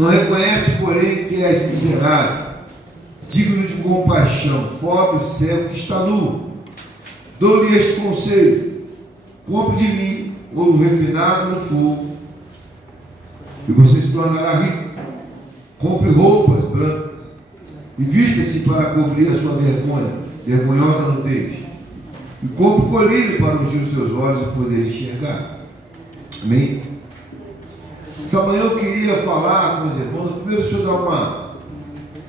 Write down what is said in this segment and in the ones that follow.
Não reconhece, porém, que és miserável, digno de compaixão, pobre, cego, que está nu. Dou-lhe este conselho: compre de mim ouro refinado no fogo, e você se tornará rico. Compre roupas brancas e vista-se para cobrir a sua vergonhosa nudez. E compre colírio para ungir os seus olhos e poder enxergar. Amém? Essa manhã eu queria falar com os irmãos. Primeiro, deixa eu dar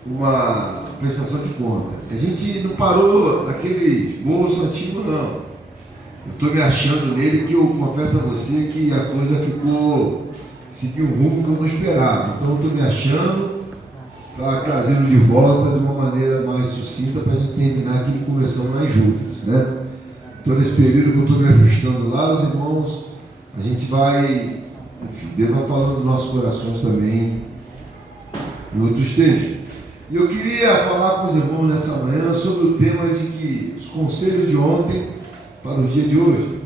uma prestação de conta. A gente não parou naquele bolso antigo, não. Eu estou me achando nele, que eu confesso a você que a coisa seguiu um rumo que eu não esperava. Então eu estou me achando para trazê-lo de volta de uma maneira mais sucinta, para a gente terminar aquilo que começamos nas juntas, né? Então, nesse período que eu estou me ajustando lá, os irmãos, a gente vai, enfim, Deus vai falando nos nossos corações também em outros textos. E eu queria falar com os irmãos nessa manhã sobre o tema de que os conselhos de ontem para o dia de hoje.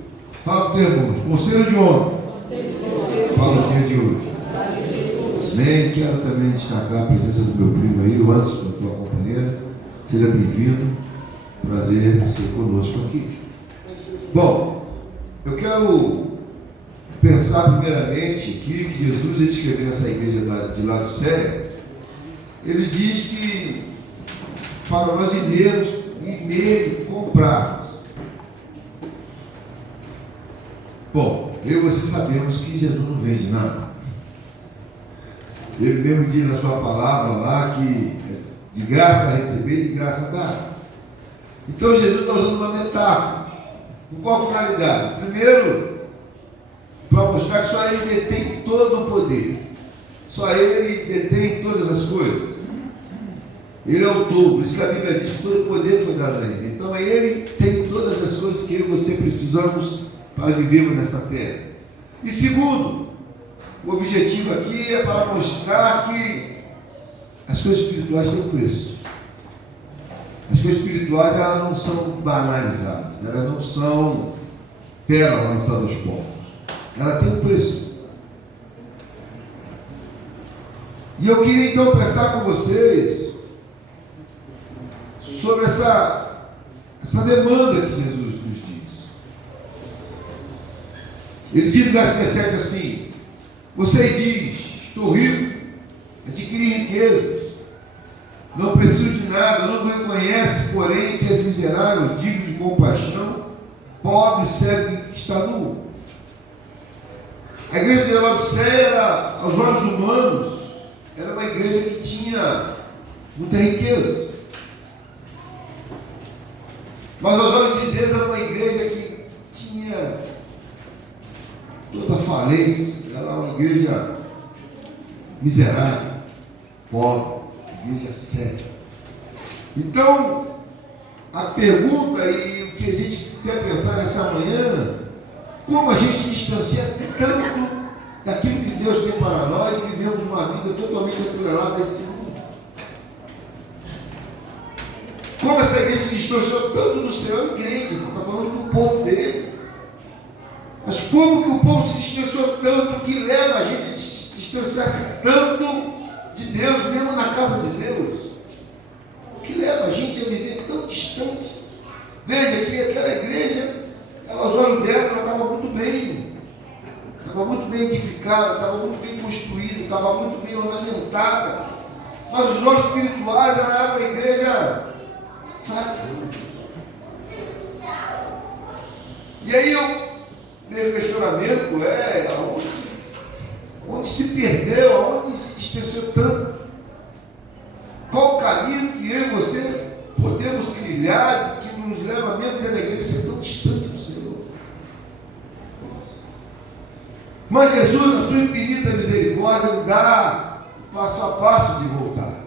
Fala com os irmãos, conselho de ontem para o dia de hoje. Amém? Quero também destacar a presença do meu primo aí, o Anderson, da tua companheira. Seja bem-vindo. Prazer você conosco aqui. Bom, eu quero pensar primeiramente aqui que Jesus, ele escreveu nessa igreja de Laodiceia, ele diz que para nós irmos e nele comprarmos. Bom, eu e você sabemos que Jesus não vende nada. Ele mesmo diz na sua palavra lá que de graça a receber e de graça a dar. Então Jesus está usando uma metáfora. Com qual finalidade? Primeiro, para mostrar que só Ele detém todo o poder. Só Ele detém todas as coisas. Ele é o todo. Por isso que a Bíblia diz que todo o poder foi dado a Ele. Então Ele tem todas as coisas que eu e você precisamos para vivermos nesta terra. E segundo, o objetivo aqui é para mostrar que as coisas espirituais têm um preço. As coisas espirituais, elas não são banalizadas, elas não são pérolas lançadas aos povos. Ela tem um preço. E eu queria então pensar com vocês sobre essa demanda que Jesus nos diz. Ele diz no verso 17 assim: você diz, estou rico, adquiri riquezas, não preciso de nada, não reconhece, porém, que és miserável, digno de compaixão, pobre, cego, que está nu. A igreja de Laodiceia era, aos olhos humanos, era uma igreja que tinha muita riqueza. Mas aos olhos de Deus era uma igreja que tinha toda a falência. Ela era uma igreja miserável, pobre, igreja cega. Então, a pergunta e o que a gente quer pensar nessa manhã: como a gente se distancia tanto daquilo que Deus tem para nós e vivemos uma vida totalmente atrelada a esse mundo? Como essa igreja se distanciou tanto do Senhor, igreja, não está falando do povo dele. Mas como que o povo se distanciou tanto que leva a gente a distanciar-se tanto de Deus, mesmo na casa de Deus? O que leva a gente a viver tão distante? Veja que aquela igreja, aos olhos dela, ela estava muito bem edificada, estava muito bem construída, estava muito bem ornamentada. Mas os olhos espirituais, ela era uma igreja fraca. E aí meu questionamento é: onde se perdeu, aonde se distanciou tanto? Qual o caminho que eu e você podemos trilhar, que nos leva mesmo dentro da igreja a ser tão distante do Senhor? Mas Jesus, na sua infinita misericórdia, ele dá passo a passo de voltar.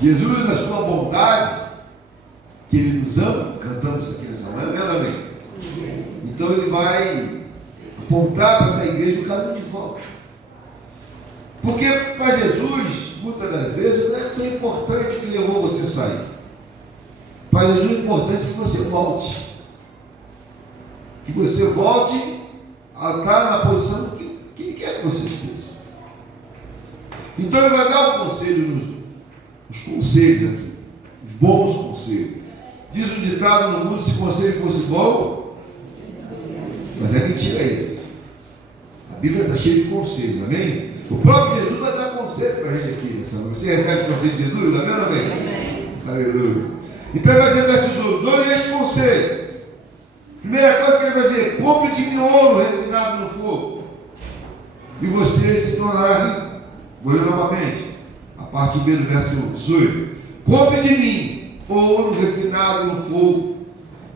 Jesus, na sua bondade, que Ele nos ama, cantamos aqui nessa manhã, amém? Então Ele vai apontar para essa igreja o caminho de volta. Porque para Jesus, muitas das vezes, não é tão importante o que levou você a sair. Para Jesus é importante que você volte. que você volte a estar na posição que Ele quer que você esteja. Então Ele vai dar um conselho, os conselhos aqui, os bons conselhos. Diz um ditado no mundo: se conselho fosse bom, mas é mentira isso. A Bíblia está cheia de conselhos, amém? O próprio Jesus vai dar conselho para a gente aqui nessa noite. Você recebe o conselho de Jesus, amém ou amém? Amém. Aleluia. Então ele vai dizer para Jesus: dou-lhe este conselho. Primeira coisa que ele vai dizer: compre de mim ouro refinado no fogo, e você se tornará rico. Vou ler novamente a parte B do verso 18. Compre de mim ouro refinado no fogo,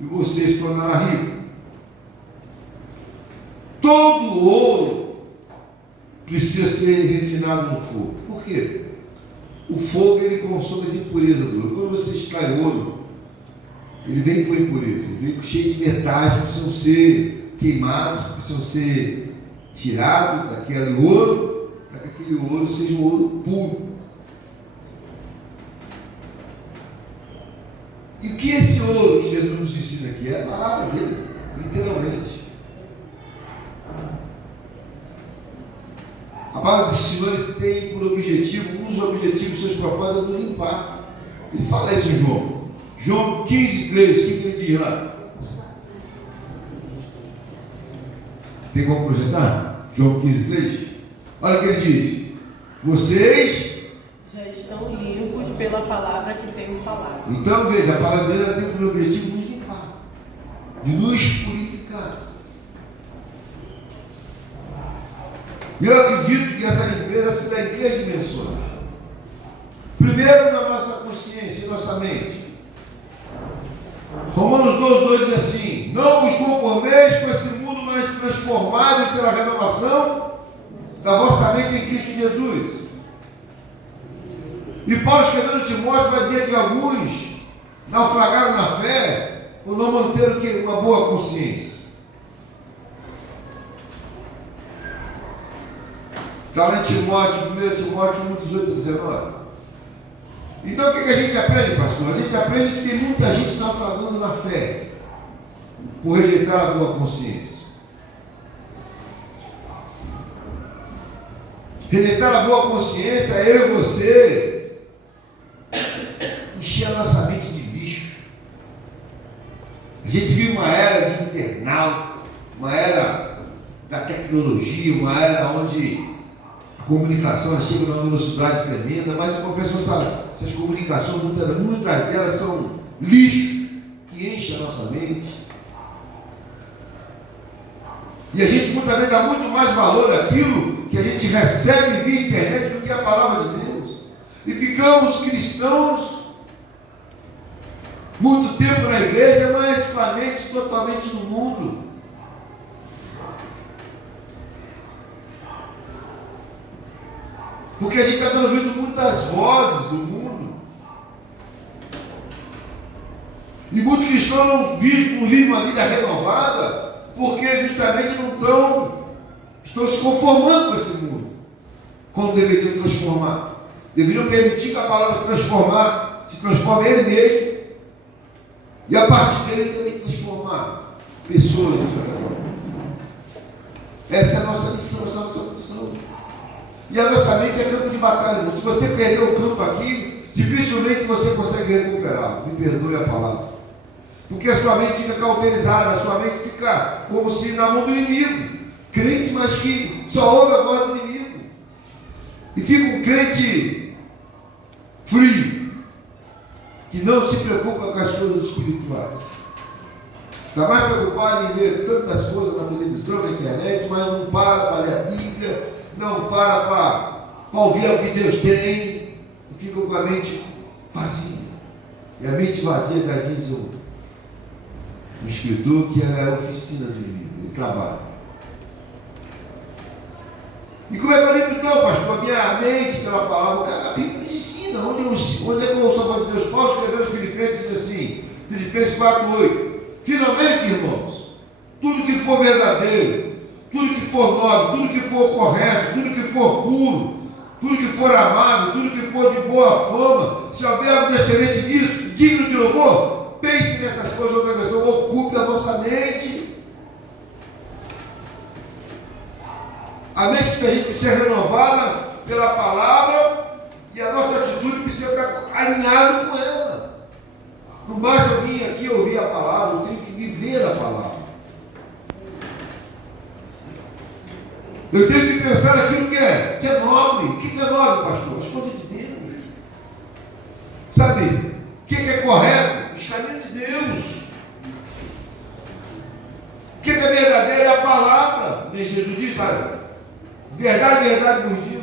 e você se tornará rico. Todo ouro precisa ser refinado no fogo. Por quê? O fogo, ele consome as impurezas do ouro. Quando você extrai ouro, ele vem com impureza, ele vem cheio de metais que precisam ser queimados, que precisam ser tirados daquele ouro, para que aquele ouro seja um ouro puro. E o que esse ouro que Jesus nos ensina aqui é a palavra dele, literalmente. A palavra do Senhor, ele tem por objetivo, um dos objetivos, seus propósitos, é nos limpar. Ele fala isso em João 15, 3, o que ele diz lá? Tem como projetar? João 15, 3? Olha o que ele diz: vocês já estão limpos pela palavra que tenho falado. Então veja, a palavra dele tem por objetivo nos limpar, de nos purificar. E eu acredito que essa limpeza se dá em 3 dimensões. Primeiro, na nossa consciência, em nossa mente. Romanos 12, 2 diz assim: não vos conformeis com esse mundo, mas transformados pela renovação da vossa mente em Cristo Jesus. E Paulo, escrevendo Timóteo, vai dizer que alguns naufragaram na fé por não manter o que? Uma boa consciência. Está lá em Timóteo, 1 Timóteo 1, 18 a 19. Então o que a gente aprende, pastor? A gente aprende que tem muita gente naufragando na fé por rejeitar a boa consciência. Rejeitar a boa consciência é eu e você encher a nossa mente de bicho. A gente vive uma era de internauta, uma era da tecnologia, uma era onde a comunicação chega numa velocidade tremenda, mas a pessoa sabe, essas comunicações, muitas delas são lixo que enchem a nossa mente. E a gente muitas vezes dá muito mais valor àquilo que a gente recebe via internet do que a palavra de Deus. E ficamos cristãos muito tempo na igreja, mas com a mente totalmente no mundo. Porque a gente está ouvindo muitas vozes do mundo. E muitos cristãos não vivem uma vida renovada, porque justamente estão se conformando com esse mundo, quando deveriam transformar. Deveriam permitir que a palavra se transforme ele mesmo, e a partir dele também transformar pessoas. Essa é a nossa missão, essa é a nossa função. E a nossa mente é campo de batalha. Se você perder o campo aqui, dificilmente você consegue recuperar. Me perdoe a palavra. Porque a sua mente fica cauterizada, a sua mente fica como se na mão do inimigo. Crente, mas que só ouve a voz do inimigo. E fica um crente frio, que não se preocupa com as coisas espirituais. Está mais preocupado em ver tantas coisas na televisão, na internet, mas não para ler a Bíblia, não para ouvir o que Deus tem, e fica com a mente vazia. E a mente vazia, já diz o escritor, que ela é a oficina do inimigo, ele trabalha. E como é que eu limpo então, pastor? A minha mente pela palavra, a Bíblia me ensina, onde é que eu ouço a voz de Deus? Paulo escreveu aos Filipenses, diz assim, Filipenses 4:8. Finalmente, irmãos, tudo que for verdadeiro, tudo que for nobre, tudo que for correto, tudo que for puro, tudo que for amável, tudo que for de boa fama, se houver algo de excelente nisso, digno de louvor, pense nessas coisas. Outra versão: ocupe a vossa mente. A mente da gente precisa ser renovada pela palavra e a nossa atitude precisa estar alinhada com ela. Não basta eu vir aqui ouvir a palavra, eu tenho que viver a palavra. Eu tenho que pensar naquilo que é nobre. O que é nobre, pastor? As coisas de Deus. Sabe? O que é correto? Os caminhos de Deus. O que é verdadeiro é a palavra. Jesus diz, sabe? Verdade, verdade vos digo.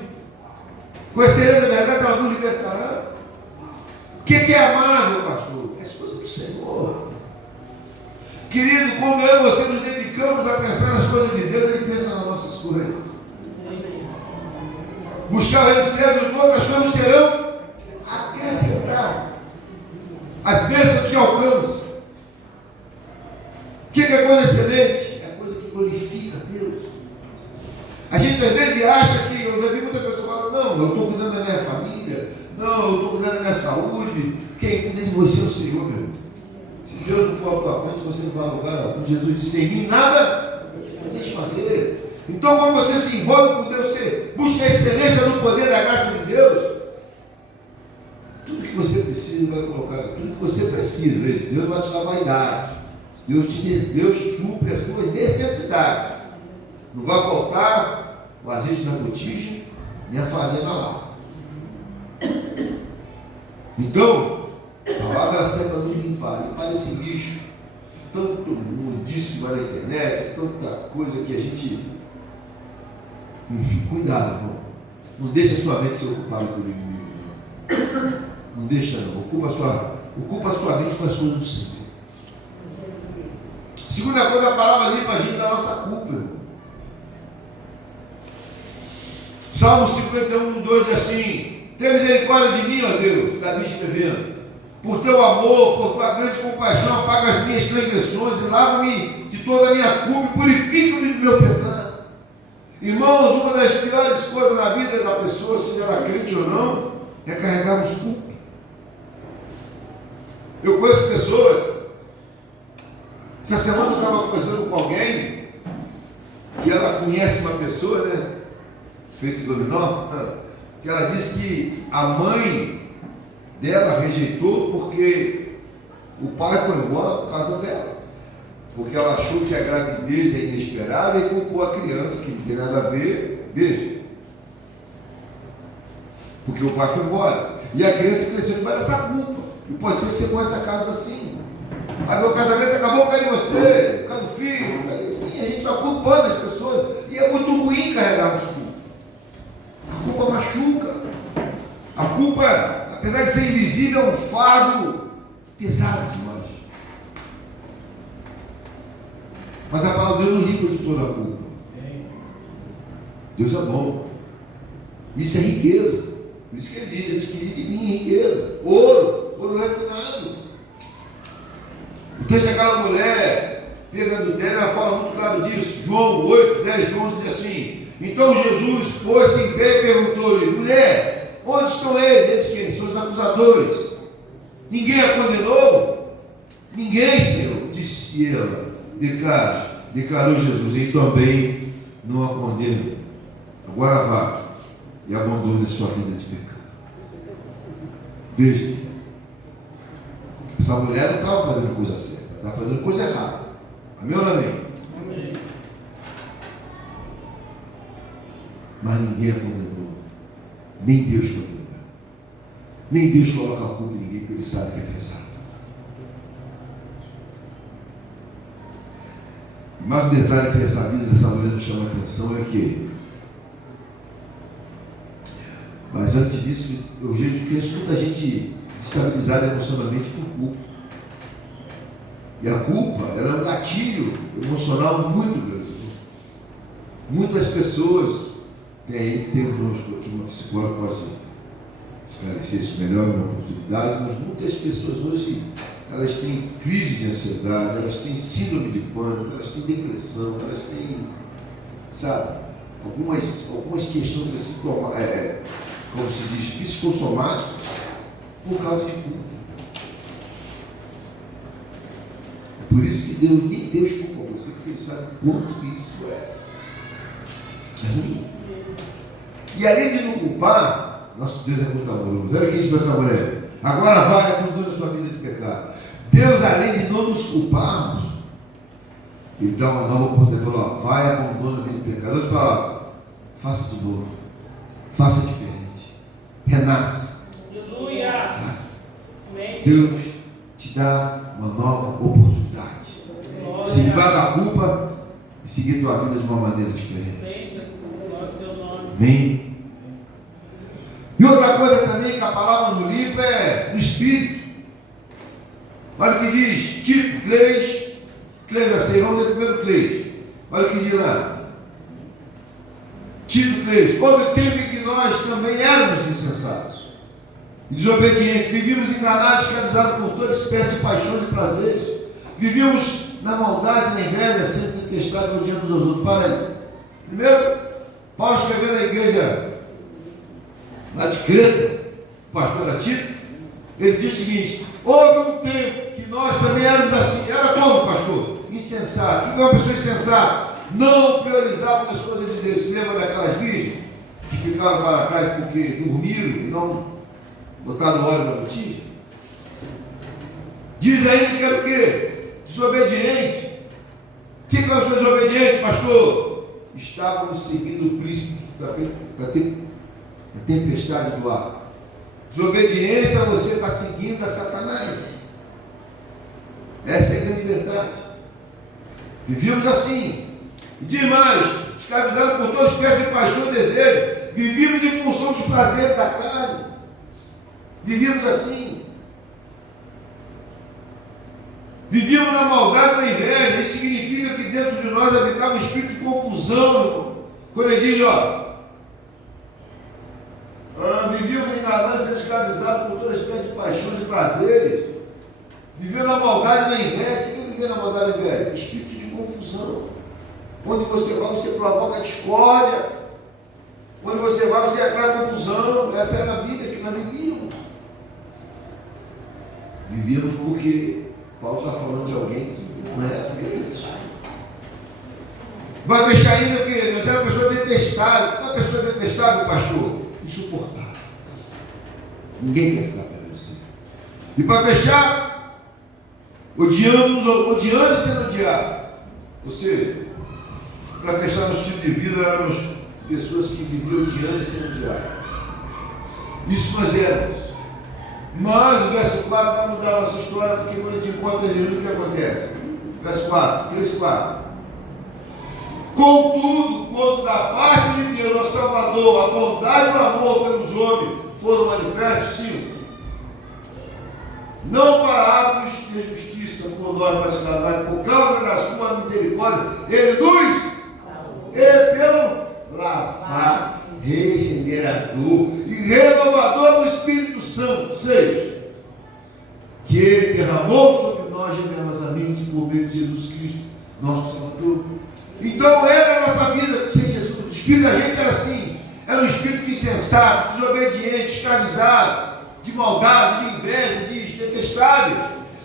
Conhecereis a verdade, ela vos libertará. O que é amável, pastor? As coisas do Senhor. Querido, quando eu e você nos dedicamos a pensar nas coisas de Deus, Ele pensa nas nossas coisas. Buscar o reino de Deus, todas as coisas serão acrescentadas. As bênçãos te alcançam. O que é coisa excelente? É coisa que glorifica a Deus. A gente às vezes acha que, eu já vi muita pessoa falando, não, eu estou cuidando da minha família, não, eu estou cuidando da minha saúde. Quem cuida de você é o Senhor, meu irmão. Se Deus não for a tua frente, você não vai a lugar algum. Jesus disse, em mim nada podeis fazer. Então, quando você se envolve com Deus, você busca a excelência no poder da graça de Deus, tudo que você precisa, Ele vai colocar, tudo que você precisa, veja, Deus vai te dar vaidade, Deus supre as suas necessidades, não vai faltar o azeite na botija, nem a farinha na lata. Então, a palavra serve para nos limpar esse lixo, tanto mundo disso que vai na internet, tanta coisa que a gente, enfim, cuidado, irmão. Não deixa a sua mente ser ocupada pelo inimigo, não deixa não, ocupa a sua mente com as coisas do Senhor. Segunda coisa, a palavra limpa a gente da nossa culpa, irmão. Salmo 51:2 diz assim, tenha misericórdia de mim, ó Deus, Davi escrevendo, por teu amor, por tua grande compaixão, apaga as minhas transgressões e lava-me de toda a minha culpa e purifica-me do meu pecado. Irmãos, uma das piores coisas na vida da pessoa, seja ela crente ou não, é carregarmos culpa. Eu conheço pessoas, essa semana eu estava conversando com alguém, e ela conhece uma pessoa, né, feito dominó, que ela disse que a mãe dela rejeitou porque o pai foi embora por causa dela, porque ela achou que a gravidez é inesperada e culpou a criança, que não tem nada a ver, veja, porque o pai foi embora, e a criança cresceu debaixo dessa culpa, e pode ser que você conheça casos assim, meu casamento acabou por causa de você, por causa do filho, por causa assim, a gente está culpando as pessoas, e é muito ruim carregarmos culpa. A culpa machuca, a culpa, apesar de ser invisível, é um fardo pesado demais. Mas a palavra de Deus não limpa de toda a culpa. Deus é bom. Isso é riqueza. Por isso que ele diz, adquirir de mim riqueza. Ouro refinado. O texto daquela mulher pega adultério, ela fala muito claro disso. João 8, 10, 11 diz assim, então Jesus pôs-se em pé e perguntou-lhe, mulher, onde estão eles? Eles quem? São os acusadores. Ninguém a condenou? Ninguém, Senhor, disse ela. Declarou Jesus, e também não a condeno. Agora vá e abandone a sua vida de pecado. Veja, essa mulher não estava fazendo coisa certa, ela estava fazendo coisa errada. Amém ou não amém? Amém. Mas ninguém a condenou, nem Deus condenou. Nem Deus coloca a culpa em ninguém, porque Ele sabe que é pesado. Mas um detalhe que essa vida dessa mulher nos chama a atenção é que, mas antes disso, eu conheço muita gente desestabilizada emocionalmente por culpa. E a culpa, ela é um gatilho emocional muito grande. Muitas pessoas, tem conosco aqui uma psicóloga que pode esclarecer isso melhor, uma oportunidade, mas muitas pessoas hoje, elas têm crise de ansiedade, elas têm síndrome de pânico, elas têm depressão, elas têm, sabe, algumas questões assim, como se diz, psicossomáticas, por causa de culpa. É por isso que nem Deus culpa você, porque Ele sabe quanto isso é. E além de não culpar, nosso Deus é muito amoroso. Olha o que diz para essa mulher. Agora vai, abandona sua vida de pecado. Deus, além de não nos culparmos, Ele dá uma nova oportunidade. Ele falou, ó, vai, abandona a vida de pecado. Outra palavra, faça de novo. Faça diferente. Renasça. Aleluia. Deus te dá uma nova oportunidade. Se livrar da culpa e seguir tua vida de uma maneira diferente. Amém. E outra coisa também que a palavra no livro é no Espírito. Olha o que diz, Tito 3 a 6, vamos ler primeiro 3. Olha o que diz lá. Tito 3, houve tempo em que nós também éramos insensatos e desobedientes, vivíamos enganados, escravizados por toda espécie de paixões e prazeres, vivíamos na maldade, na inveja, sempre detestável odiando uns aos outros. Para aí. Primeiro, Paulo escrevendo à igreja lá de Creta, o pastor era Tito, ele diz o seguinte: houve um tempo que nós também éramos assim. Era como, pastor? Insensato. O que é uma pessoa insensata? Não priorizavam as coisas de Deus. Se lembra daquelas virgens que ficaram para trás porque dormiram e não botaram óleo na botija? Diz ainda que era o quê? Desobediente. O que é uma pessoa desobediente, pastor? Estávamos seguindo o príncipe da tempestade do ar. Desobediência, você está seguindo a Satanás. Essa é a grande verdade. Vivíamos assim. E diz mais, escravizados por todos os pés de paixão e desejo. Vivíamos em função dos prazeres da carne. Vivíamos assim. Vivíamos na maldade e na inveja. Isso significa que dentro de nós habitava um espírito de confusão, irmão. Quando ele diz, vivíamos enganados, sendo escravizados por todas as espécies de paixões e prazeres. Vivíamos na maldade e na inveja. O que é viver na maldade e na inveja? Espírito de confusão. Onde você vai, você provoca discórdia. Onde você vai, você atrai confusão. Essa era a vida que nós vivíamos. Vivíamos porque Paulo está falando de alguém que não era crente. Vai deixar ainda o quê? Nós éramos uma pessoa detestável. Uma pessoa detestável, pastor? Insuportável. Ninguém quer ficar perto de você. E para fechar, odiando e sendo odiado. Ou seja, para fechar nosso tipo de vida, éramos pessoas que viviam odiando e sendo odiadas. Isso nós éramos. Mas o verso 4 vai mudar a nossa história, porque quando a gente encontra Jesus, o que acontece? Verso 4, 3, 4. Contudo, quando da parte de Deus, nosso Salvador, a bondade e o amor pelos homens foram manifestos, 5. Não para atos de justiça por nós, mas por causa da sua misericórdia, Ele nos e pelo lavar, regenerador e renovador do Espírito Santo, 6, que Ele derramou sobre nós generosamente por meio de Jesus Cristo, nosso Salvador. Então era a nossa vida sem Jesus. O espírito da gente era assim, era um espírito insensato, desobediente, escravizado, de maldade, de inveja, de detestáveis.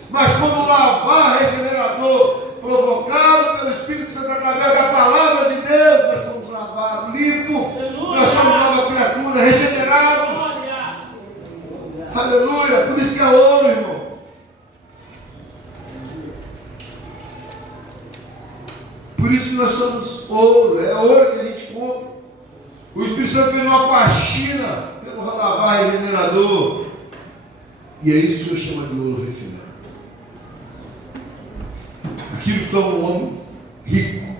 Mas quando lavar, regenerador, provocado pelo Espírito Santo através da palavra de Deus, nós fomos lavados, limpos, nós somos nova criatura, regenerados. Aleluia! Por isso que é ouro, irmão. Por isso que nós somos ouro, é ouro que a gente compra. O Espírito Santo fez uma faxina pelo lavar regenerador. E é isso que o Senhor chama de ouro refinado. Aquilo que torna um homem rico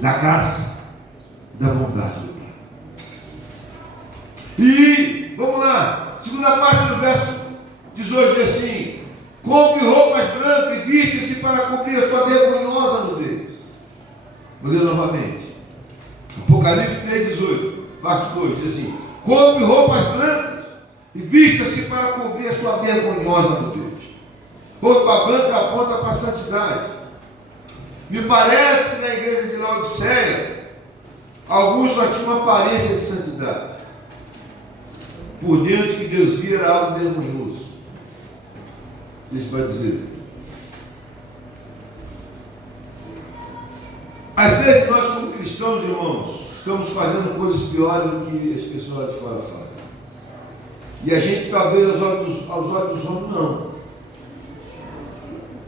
da graça, da bondade do Pai. E vamos lá, segunda parte do verso 18 diz assim: compre roupas brancas e vista-se para cobrir a sua vergonhosa nudez. Vou ler novamente. Apocalipse 3,18, parte 2, diz assim: compre roupas brancas e vista-se para cobrir a sua vergonhosa nudez. Roupa branca aponta para a santidade. Me parece que na igreja de Laodiceia, alguns só tinham uma aparência de santidade. Por dentro, que Deus via era algo vergonhoso. Isso vai dizer. Às vezes nós, como cristãos, cristãos, irmãos, estamos fazendo coisas piores do que as pessoas lá de fora fazem. E a gente, talvez, aos olhos dos homens, não.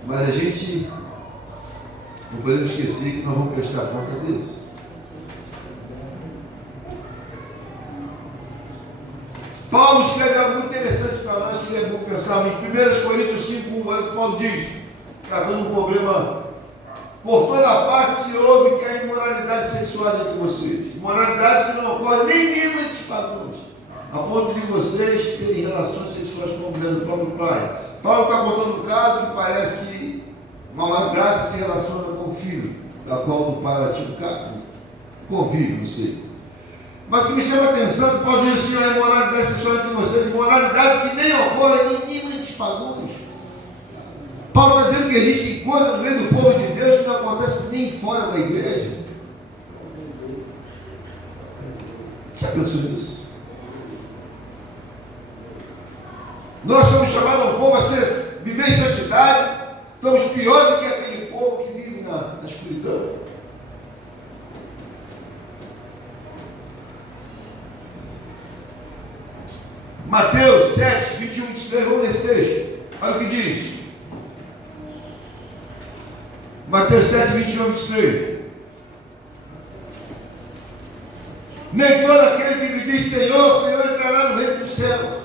Mas a gente não podemos esquecer que nós vamos prestar conta a Deus. Paulo escreve algo muito interessante para nós, que é bom pensar em 1 Coríntios 5:1, olha o que Paulo diz, tratando um problema. Por toda parte se ouve que há imoralidade sexual entre vocês. Imoralidade que não ocorre nem mesmo entre os pagãos, a ponto de vocês terem relações sexuais com a mulher do próprio pai. Paulo está contando um caso que parece que uma madrasta se relaciona com o filho, da qual o pai ela tinha um convívio, não sei. Mas o que me chama a atenção é que Paulo diz assim, a imoralidade sexual entre vocês, imoralidade que nem ocorre nem mesmo entre os pagãos. Paulo está dizendo que existe coisa no meio do povo de Deus que não acontece nem fora da igreja. Já pensou nisso? Nós somos chamados ao povo a viver em santidade, estamos pior do que aquele povo que vive na escuridão. Mateus 7, 21, 23, vamos nesse texto. Olha o que diz. Mateus 7, 21, 23. Nem todo aquele que me diz Senhor, Senhor entrará no reino dos céus,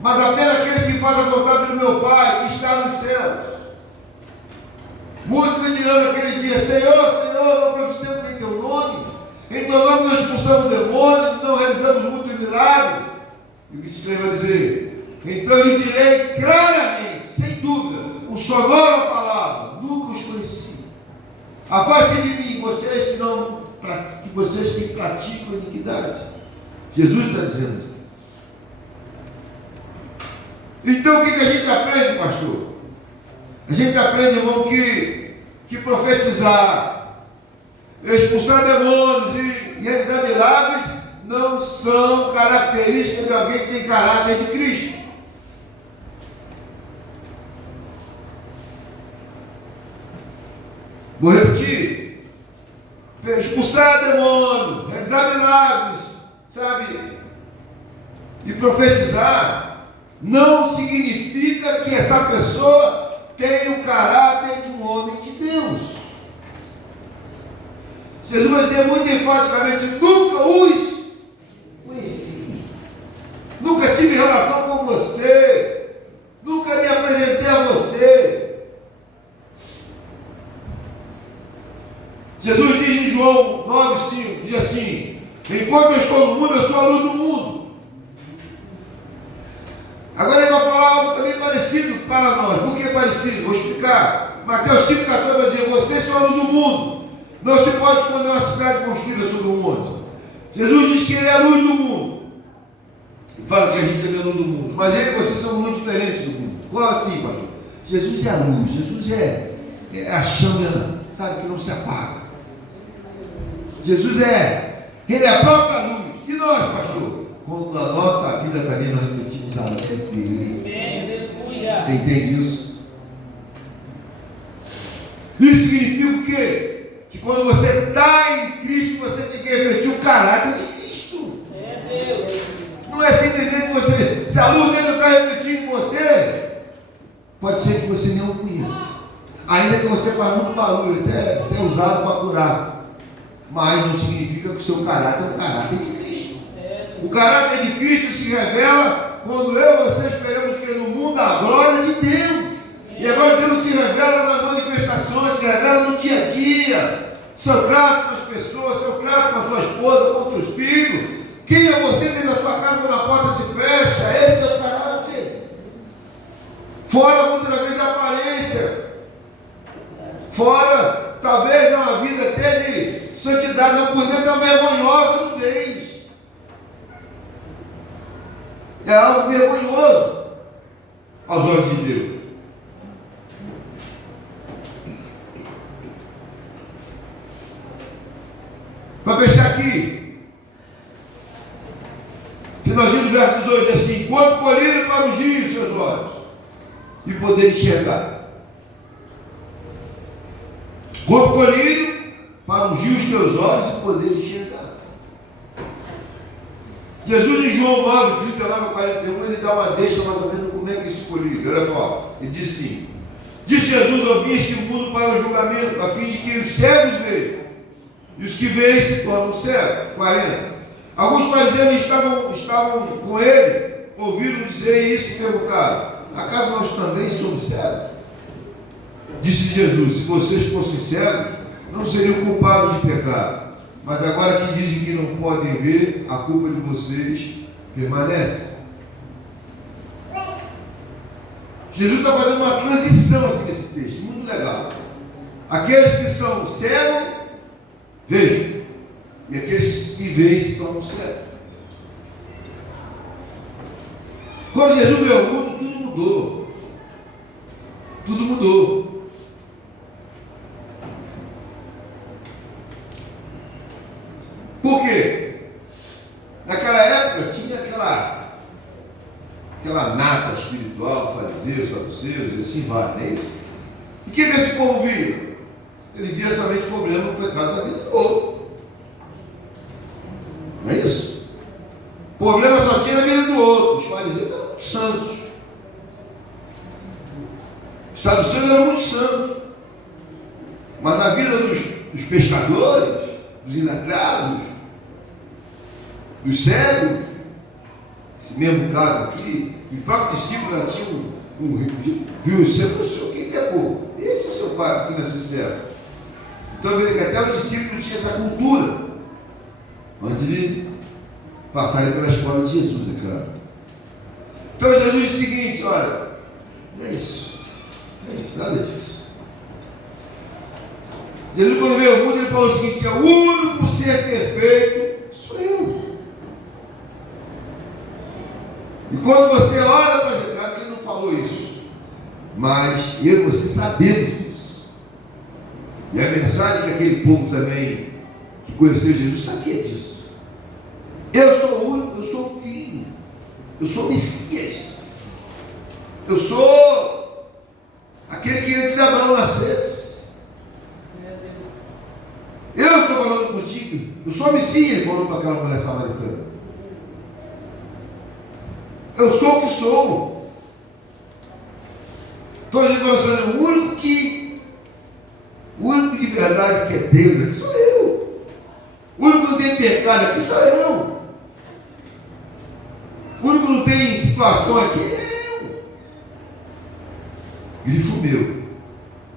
mas apenas aqueles que fazem a vontade do meu Pai que está nos céus. Muitos me dirão naquele dia, Senhor, Senhor, não profetizamos em teu nome, em teu nome não expulsamos demônios, não realizamos muitos milagres. E o 23 vai dizer, então eu lhe direi claramente, sem dúvida, com sonora palavra, nunca os conheci. Afaste de mim, vocês que praticam iniquidade. Jesus está dizendo. Então o que a gente aprende, pastor? A gente aprende, irmão, que profetizar, expulsar demônios e realizar milagres não são características de alguém que tem caráter de Cristo. Vou repetir. Expulsar demônio, realizar milagres, sabe? E profetizar não significa que essa pessoa tem o caráter de um homem de Deus. Jesus vai dizer muito enfaticamente, nunca os conheci. Nunca tive relação com você. Nunca me apresentei a você. Jesus diz em João 9,5, diz assim, enquanto eu estou no mundo, eu sou a luz do mundo. Agora ele vai falar algo também parecido para nós. Por que parecido? Vou explicar. Mateus 5,14 vai dizer, vocês são a luz do mundo. Não se pode esconder uma cidade construída sobre um monte. Jesus diz que ele é a luz do mundo. Ele fala que a gente também é a luz do mundo. Mas ele e vocês são luz diferentes do mundo. Qual assim, pastor? Jesus é a luz. Jesus é a chama, sabe, que não se apaga. Jesus ele é a própria luz. E nós, pastor? Quando a nossa vida está ali, nós repetimos a luz dele. Você entende isso? Isso significa o quê? Que quando você está em Cristo, você tem que refletir o caráter de Cristo. Não é simplesmente você, se a luz dele está refletindo em você, pode ser que você nem o conheça. Ainda que você faça muito barulho, até ser usado para curar. Mas não significa que o seu caráter é o caráter de Cristo. O caráter de Cristo se revela quando eu e você esperamos que no mundo a glória de Deus. E a glória de Deus se revela nas manifestações, se revela no dia a dia. Seu trato com as pessoas, seu trato com a sua esposa, com os seus filhos. Quem é você dentro da sua casa quando a porta se fecha? Esse é o caráter. Fora muitas vezes a aparência. Fora, talvez, é uma vida até de santidade, mas por dentro é vergonhosa nudez. É algo vergonhoso aos olhos de Deus. Para fechar aqui, finalzinho do verso 18, diz assim, quando colhiram para ungir os seus olhos e poder enxergar. Quando colhiram para ungir os teus olhos e poder enxergar. Jesus em João 9, 39 a 41, ele dá uma deixa mais ou menos como é que isso foi lido. Olha só, ele diz assim: diz Jesus: eu vim este mundo para o julgamento, a fim de que os cegos vejam, e os que veem se tornam cegos. 40. Alguns fariseus estavam com ele, ouviram dizer isso e perguntaram: acaso nós também somos cegos? Disse Jesus: se vocês fossem cegos, não seriam culpados de pecado. Mas agora que dizem que não podem ver, a culpa de vocês permanece. Jesus está fazendo uma transição aqui nesse texto, muito legal. Aqueles que são cegos, vejam. E aqueles que veem se tornam cegos. Quando Jesus veio ao mundo, tudo mudou. Tudo mudou. Por quê? Naquela época tinha aquela nata espiritual, fariseus, saduceus, e assim vai, não é isso? E o que esse povo via? Ele via somente o problema do pecado da vida do outro. Não é isso? O problema só tinha na vida do outro. Os fariseus eram muito santos. Os saduceus eram muito santos. Mas na vida dos pescadores, dos inagrados, dos cegos, esse mesmo caso aqui, os próprios discípulos tinham viu o cego, o senhor quem pegou? Esse é o seu pai que nasceu cego. Então até o discípulo tinha essa cultura antes de passarem pela escola de Jesus, é claro. Então Jesus diz o seguinte: olha, não é isso, nada disso. Jesus, quando veio ao mundo, ele falou o seguinte: é o único ser perfeito sou eu. E quando você olha para Jesus, claro que ele não falou isso, mas eu e você sabemos disso. E a mensagem que aquele povo também que conheceu Jesus sabia disso. Eu sou o único, eu sou o filho, eu sou o Messias, eu sou aquele que antes de Abraão nascesse. Eu estou falando contigo, eu sou o Messias, ele falou para aquela mulher samaritana. Eu sou o que sou. Então a gente vai falando, o único de verdade que é Deus aqui sou eu. O único que não tem pecado aqui sou eu. O único que não tem situação aqui é eu. Grifo meu.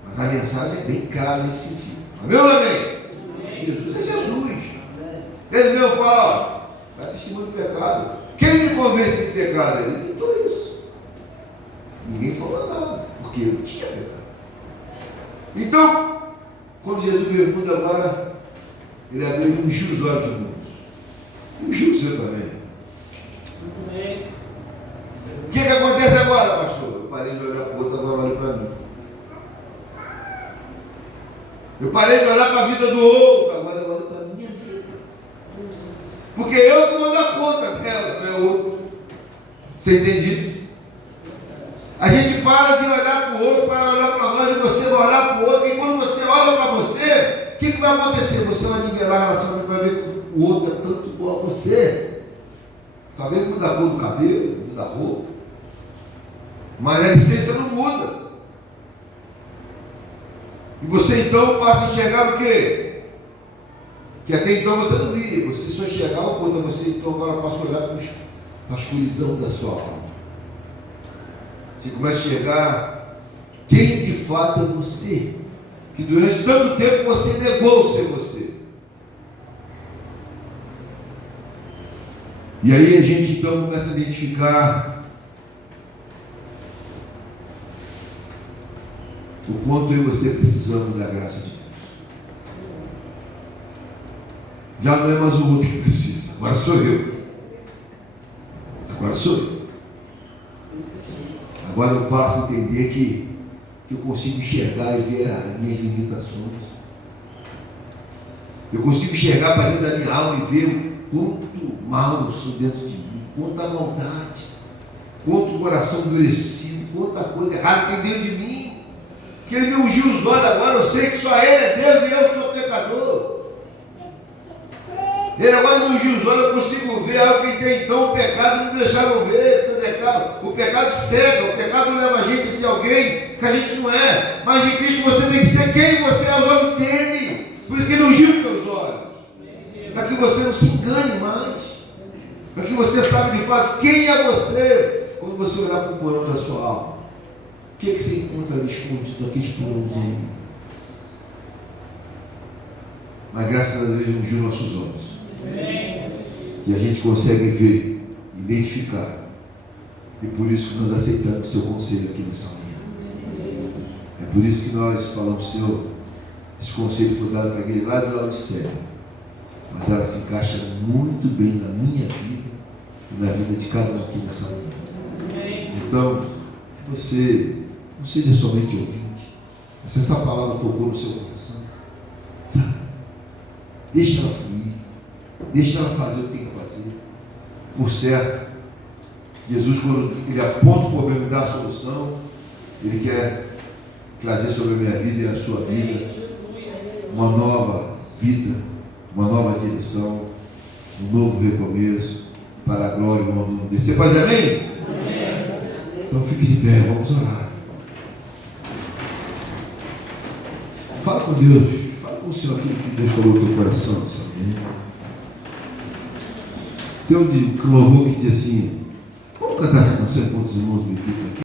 Mas a mensagem é bem clara nesse sentido. Amém ou não amém? Jesus é Jesus. Ele mesmo fala: vai testemunho do pecado. Quem me convence de pecado? Ele inventou isso. Ninguém falou nada, porque eu tinha pecado. Então, quando Jesus veio ao mundo agora, ele abriu e ungiu os olhos de muitos. Ungiu o seu também. O que acontece agora, pastor? Eu parei de olhar para o outro, agora olha para mim. Eu parei de olhar para a vida do outro, agora eu olho para a minha vida. Porque eu que vou dar conta dela, não é o outro. Você entende isso? A gente para de olhar para o outro, para olhar para nós, e você vai olhar para o outro, e quando você olha para você, o que vai acontecer? Você vai nivelar a relação, vai ver que o outro é tanto igual a você. Talvez muda a cor do cabelo, muda a roupa, mas a essência não muda. E você então passa a enxergar o quê? Que até então você não via, você só enxergava quando você então agora passa a olhar para a escuridão da sua alma. Você começa a enxergar quem de fato é você, que durante tanto tempo você negou ser você. E aí a gente então começa a identificar o quanto eu e você precisamos da graça de Deus. Já não é mais o outro que precisa, agora sou eu. Agora sou eu. Agora eu passo a entender que eu consigo enxergar e ver as minhas limitações. Eu consigo enxergar para dentro da minha alma e ver o quanto mal sou dentro de mim, quanta maldade, quanto coração endurecido, quanta coisa errada tem dentro de mim. Que ele me ungiu os olhos agora, eu sei que só ele é Deus e eu sou pecador. Ele agora não nos olha, eu consigo ver algo que até então o pecado não deixaram ver. O pecado cega, o pecado leva a gente a ser alguém que a gente não é. Mas em Cristo você tem que ser quem você é aos olhos dele. Por isso que ele ungiu os teus olhos. Para que você não se engane mais. Para que você saiba de fato quem é você. Quando você olhar para o porão da sua alma, o que você encontra ali escondido naqueles porãozinhos? Mas graças a Deus ungiu nossos olhos. E a gente consegue ver, identificar. E por isso que nós aceitamos o seu conselho aqui nessa manhã. É por isso que nós falamos, Senhor, esse conselho foi dado para a igreja lá de Laodiceia, mas ela se encaixa muito bem na minha vida e na vida de cada um aqui nessa manhã. Então, que você não seja somente ouvinte, mas se essa palavra tocou no seu coração, sabe? Deixa ela fluir, deixa ela fazer o que tem que fazer. Por certo, Jesus, quando ele aponta o problema e dá a solução, ele quer trazer sobre a minha vida e a sua vida uma nova vida, uma nova direção, um novo recomeço para a glória e o nome dele. Você pode dizer amém? Amém. Então fique de pé, vamos orar. Fala com Deus, fala com o Senhor aquilo que Deus falou no teu coração. Sabe? Tem um louvor que diz assim: vamos cantar essa canção enquanto os irmãos meditam aqui.